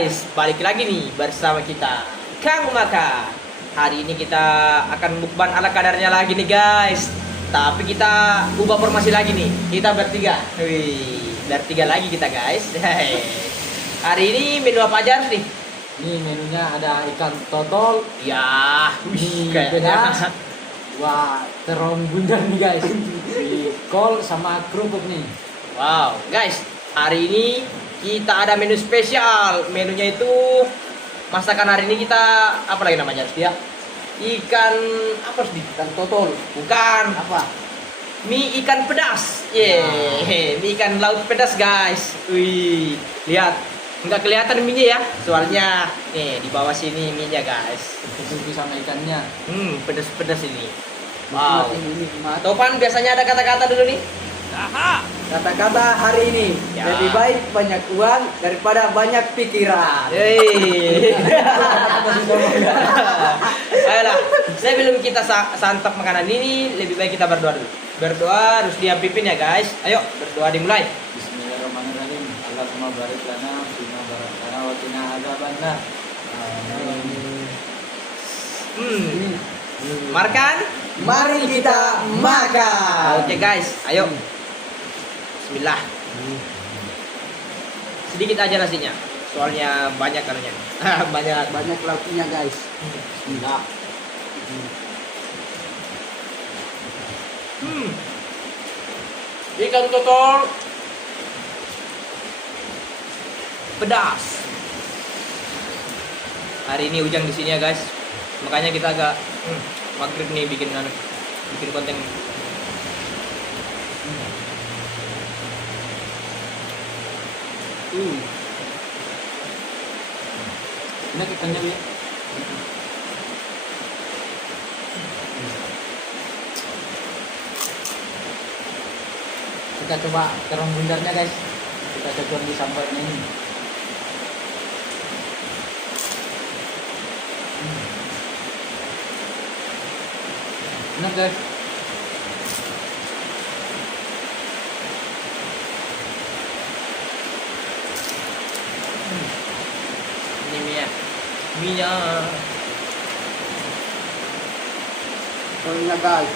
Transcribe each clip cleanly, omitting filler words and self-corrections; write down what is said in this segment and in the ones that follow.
guys, balik lagi nih bersama kita Kang Maka. Hari ini kita akan mukbang ala kadarnya lagi nih guys. Tapi kita ubah formasi lagi nih. Kita bertiga. Wih, bertiga lagi kita guys. Hari ini menu apa aja nih? Nih menunya ada ikan totol. Ya, Nih, kayaknya. pedas. Wah, terong bundar nih guys. Di kol sama kerupuk nih. Wow, guys, hari ini kita ada menu spesial. Menunya itu masakan hari ini kita apa lagi namanya dia? Ikan apa sih? Ikan totol. Bukan. Apa? Mie ikan pedas. Mie ikan laut pedas, guys. Wih, lihat. Nggak kelihatan mie-nya ya. Soalnya nih di bawah sini mie-nya, guys. Ditutupi sama ikannya. Pedas-pedas ini. Wow. Ini nikmat. Topan biasanya ada kata-kata dulu nih. Kata-kata hari ini, Ya. lebih baik banyak uang daripada banyak pikiran. Hei. Ayolah, sebelum kita santap makanan ini, lebih baik kita berdoa dulu. Berdoa harus diampipin ya guys. Ayo berdoa dimulai. Bismillahirrahmanirrahim. Allahumma barik lana fima barakana wa qina adzabannar. Amin. Makan. Mari kita makan. Oke guys, ayo. Bismillah. Sedikit aja nasinya. Soalnya banyak karenanya. Banyak. Banyak lauknya guys. Bismillah. Ikan totol pedas. Hari ini hujan di sini ya guys. Makanya kita agak maghrib nih bikin konten. Ini ikannya ya. Kita coba terong bundarnya guys. Kita coba di sambalnya ini. Enak guys. Ini mie-nya. Soalnya guys,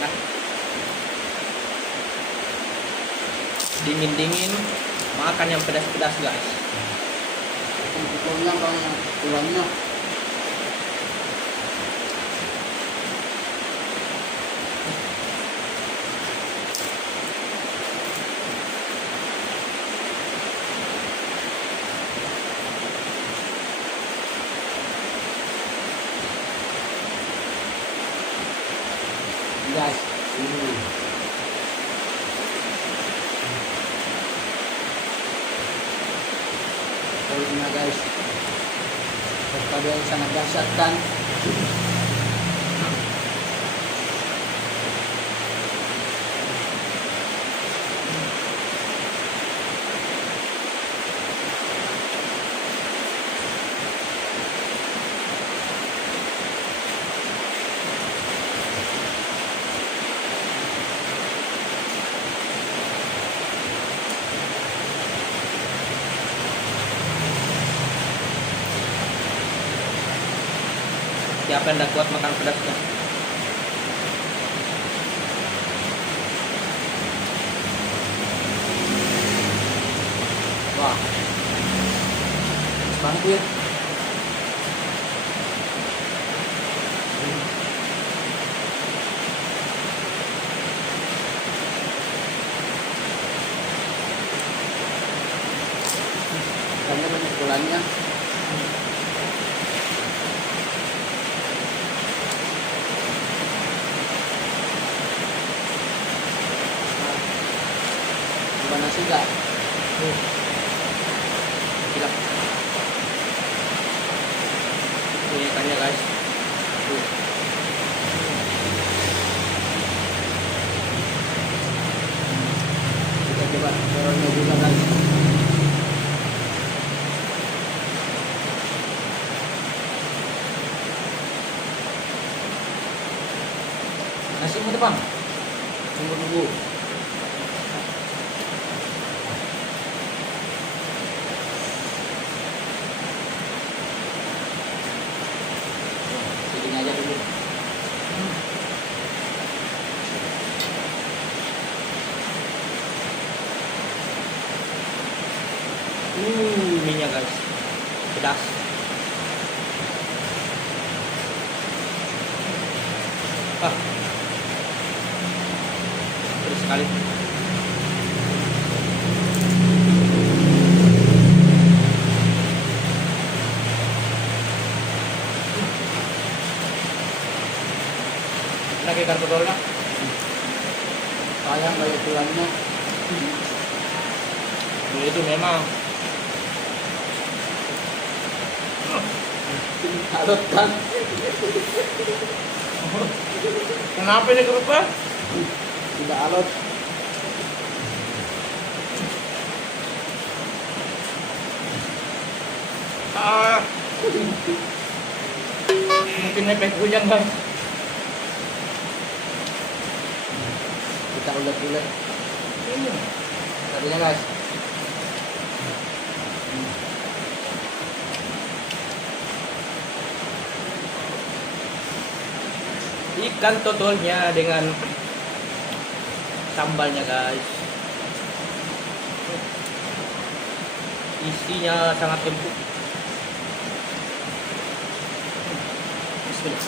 Nah. Dingin-dingin makan yang pedas-pedas guys. pokoknya banyak uangnya. Guys. Telurnya guys. Perpadu yang sangat dahsyat kan. Siapa yang tidak kuat makan pedas guys? Wah. Banget ya. Ikannya banyak tulangnya. Tambah nasi enggak? Gila. Ini ikannya guys. Kita coba terongnya juga guys. Nasi mo depan. Tunggu dulu. Segini aja dulu. Minyak guys. Pedas. Ah. Pedas sekali. Enak ikan pedolnya. Sayang banyak tulangnya. Itu memang Alot kan. kenapa ini kerupuk? Tidak alot. Ah. Mungkin efek hujan guys. Kita ulet-ulet. Tadinya guys. Ikan totolnya dengan sambalnya guys. Isinya sangat empuk. Bismillah.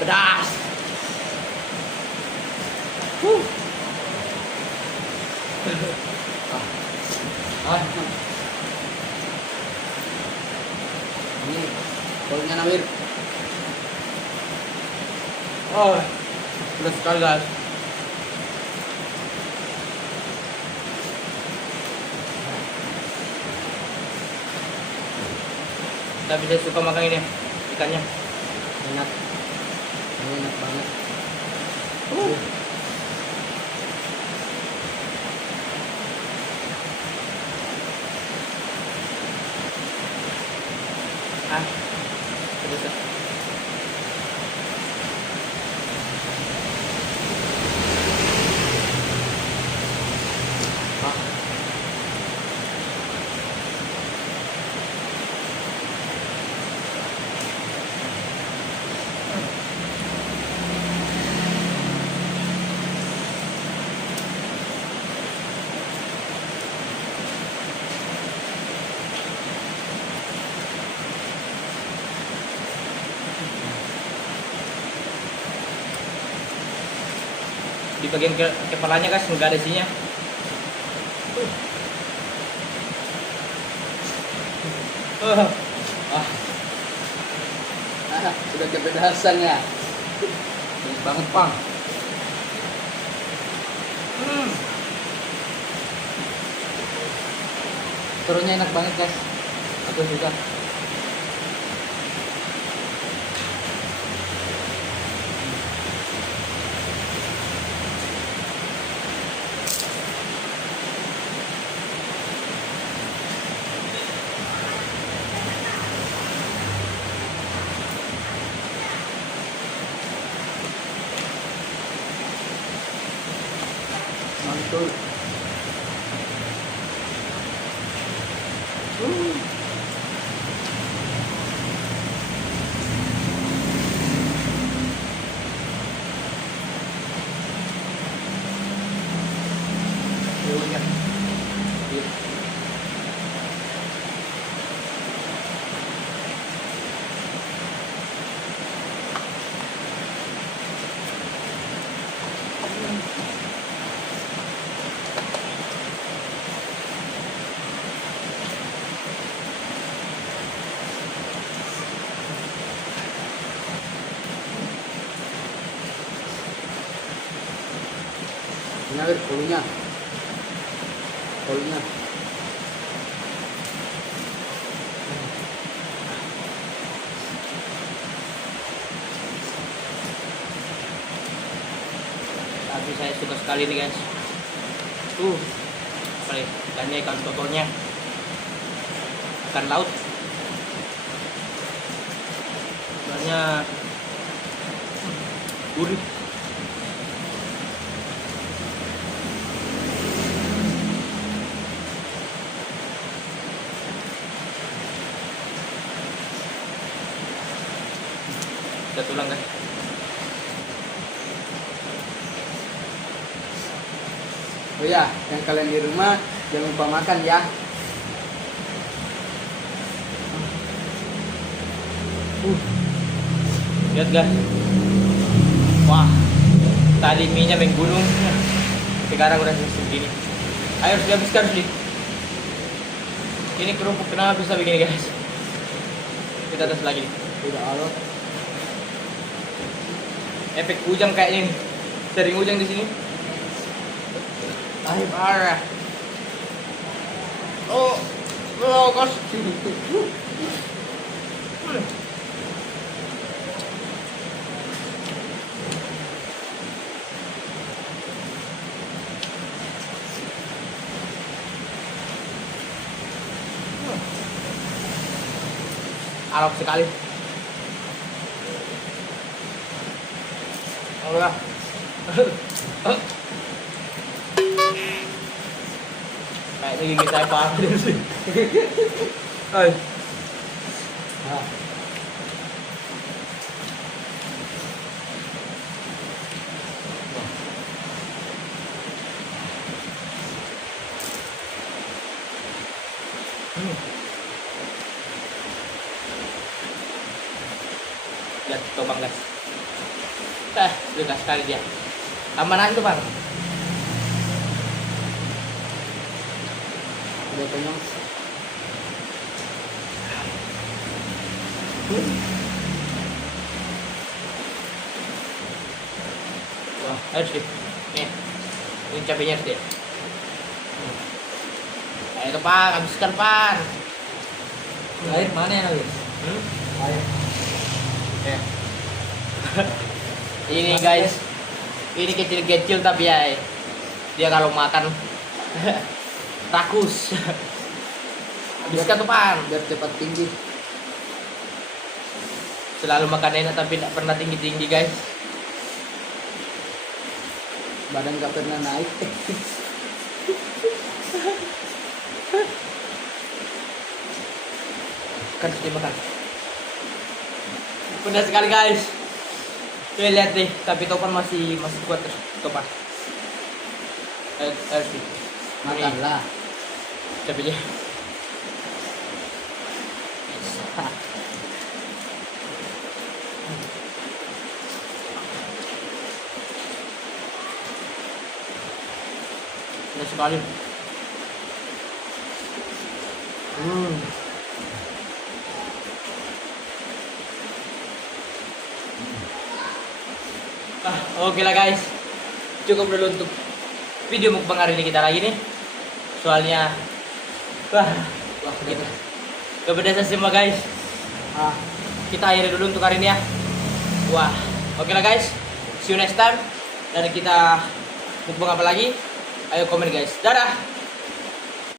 Pedas. Ah. Ini kolnya Nawir. Oh, pedas sekali guys. Tapi saya suka makan ini ikannya. Enak. Ini enak banget. Ah, pedas. Ya. Di bagian kepalanya guys nggak ada isinya. Ah, sudah kepedasan ya. Enak banget, Pang. Turunnya enak banget, guys. Aku suka. Mantul. Daunnya. Ini ada kolunya. Kolunya. Tapi saya suka sekali nih guys. apa nih? Ikannya ikan totonya. Ikan laut. Banyak gurih. Kita tulang guys. Oh ya, yang kalian di rumah jangan lupa makan ya. Lihat guys. Wah. Tadi mie-nya menggunung. Sekarang udah segini. Ayo harus dihabiskan sih. Ini kerupuk kenapa bisa begini guys? Kita tes lagi nih. Udah alot. Efek ujang kayaknya nih. Sering ujang di sini. Ayo parah. Oh, kos. Arok sekali. Allah. Kayaknya gigi saya pakai sih. Hai. Ah, Lihat tuh bang guys. Sudah sekali dia. Tambah nasi tuh bang. udah kenyang. Wah, harus deh. Nih, ini cabenya harus deh. Ayo tuh pan, habiskan pan. Air mana yang lagi? Air. Ya. Ini guys, ini kecil-kecil tapi ya dia kalau makan rakus. Habiskan tuh pan. Biar cepat tinggi. Selalu makan enak tapi tidak pernah tinggi-tinggi guys. Badan gak pernah naik. Kan harus dimakan. Pedas sekali guys. Tuh lihat deh, tapi topan masih kuat terus topan. Harus sih. Makanlah. Cabenya. Pedas sekali. Oke lah guys, cukup dulu untuk video mukbang hari ini kita lagi nih. Soalnya, wah, kita kepedesan semua guys. Kita akhiri dulu untuk hari ini ya. Wah, oke lah guys, see you next time. Dan kita mukbang apa lagi? Ayo komen guys, dadah.